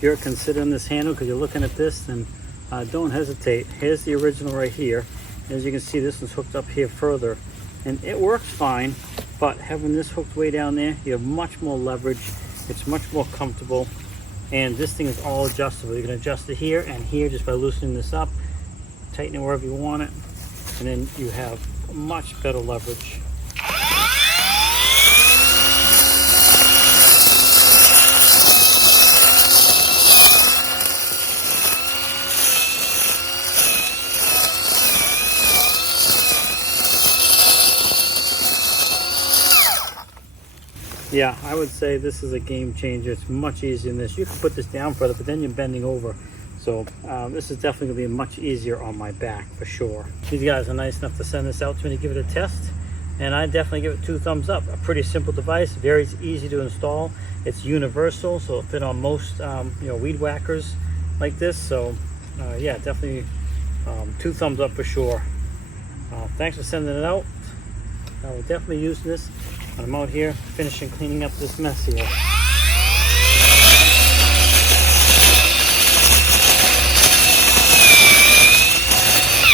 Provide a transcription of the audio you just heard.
you're considering this handle because you're looking at this, then don't hesitate. Here's the original right here. As you can see, this one's hooked up here further, and it works fine, but having this hooked way down there, you have much more leverage. It's much more comfortable, and this thing is all adjustable. You can adjust it here and here just by loosening this up, tighten it wherever you want it, and then you have much better leverage. Yeah, I would say this is a game changer. It's much easier than this. You can put this down further, but then you're bending over. So this is definitely gonna be much easier on my back for sure. These guys are nice enough to send this out to me to give it a test, and I definitely give it 2 thumbs up. A pretty simple device, very easy to install. It's universal, so it'll fit on most weed whackers like this. So yeah, definitely 2 thumbs up for sure. Thanks for sending it out. I will definitely use this when I'm out here finishing cleaning up this mess here.